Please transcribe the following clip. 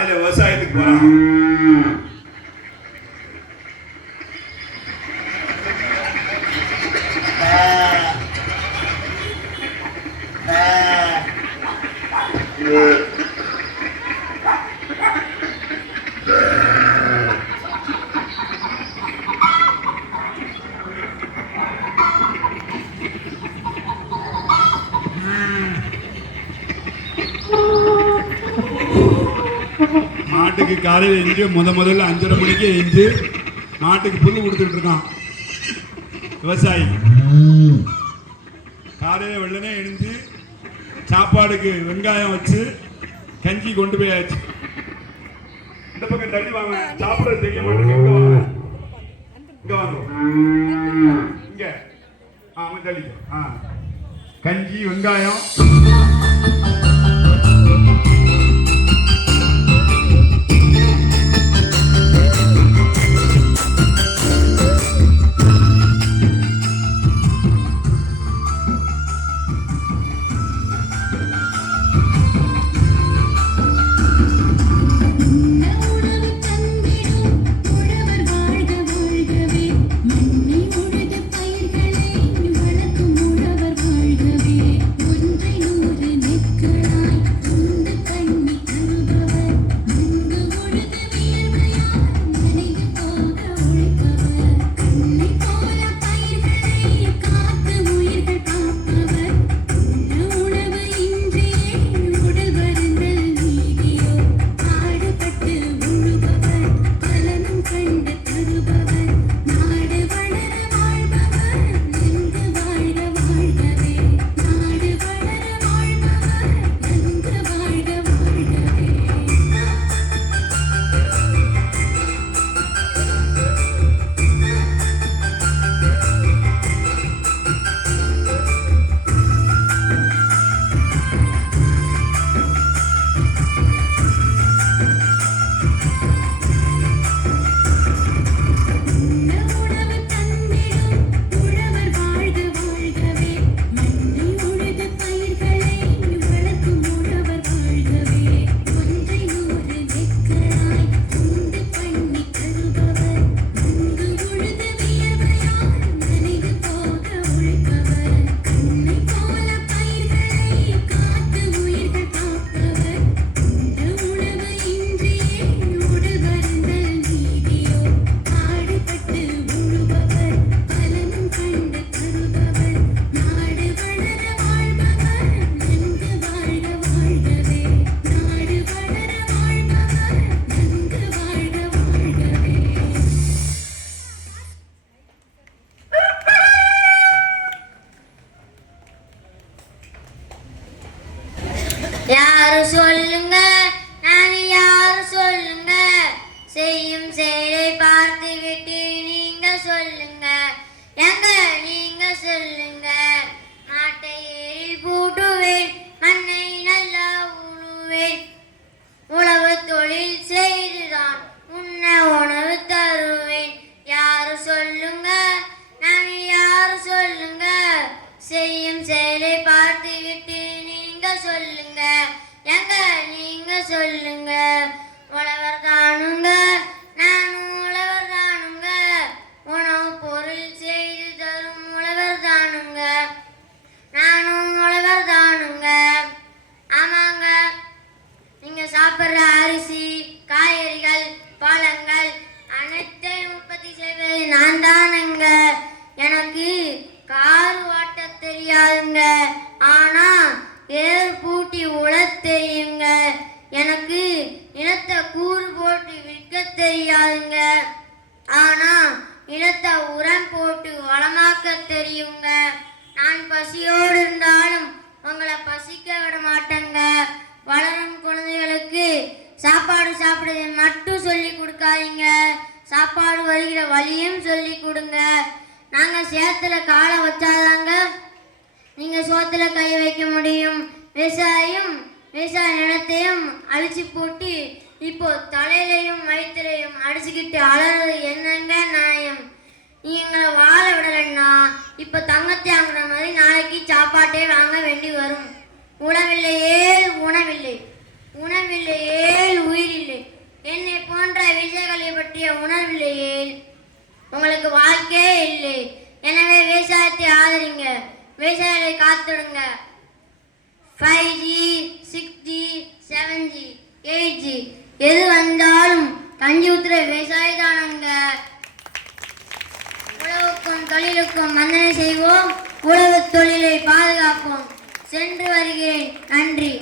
காலையில விவசாயத்துக்கு போறான் Yeah. காலையில் எழுந்து முத முதல்ல அஞ்சரை மணிக்கு எழுந்து மாட்டுக்கு புல் கொடுத்துட்டு இருக்கான். விவசாயி. காலையில் வெள்ளனே எழுந்து சாப்பாடுக்கு வெங்காயம் வச்சு கஞ்சி கொண்டு போயாச்சு இந்த பக்கம் தள்ளி வாங்க. சாப்பிட தெரிய மாட்டேங்க. இங்க வாங்க. இங்க ஆ ஆ. கஞ்சி வெங்காயம். யாரு சொல்லுங்க. சொல்லுங்க. இனத்தை கூறு போட்டு விற்க தெரியாதுங்க. ஆனா இனத்தை உரம் போட்டு வளமாக்க தெரியுங்க. நான் பசியோடு இருந்தாலும் உங்களை பசிக்க விட மாட்டேங்க. வளரும் குழந்தைகளுக்கு சாப்பாடு சாப்பிட மட்டும் சொல்லி கொடுக்காதீங்க. சாப்பாடு வருகிற வழியும் சொல்லி கொடுங்க. நாங்க சேத்துல காலை வச்சாதாங்க நீங்க சோத்துல கை வைக்க முடியும். விவசாயம் விவசாய நிலத்தையும் அழிச்சு போட்டு இப்போ தலையிலையும் வயிற்றுலையும் அடிச்சுக்கிட்டு அலறது என்னங்க நியாயம்? எங்களை வாழ விடலைன்னா இப்போ தங்கத்தை வாங்குற மாதிரி நாளைக்கு சாப்பாட்டே வாங்க வேண்டி வரும். உணவில்லையே உணவில்லை. உணவில்லையே உயிரில்லை. என்னை போன்ற விஷயங்களை பற்றிய உணர்வில்லையே உங்களுக்கு வாழ்க்கையே இல்லை. எனவே விவசாயத்தை ஆதரிங்க. விவசாயத்தை காத்துடுங்க. Five G six G seven G eight G எது வந்தாலும் தஞ்சி ஊத்துற விவசாயி தானுங்க உழவுக்கும் தொழிலுக்கும் மன்னனை செய்வோம். உழவு தொழிலை பாதுகாப்போம். சென்று வருகிறேன். நன்றி.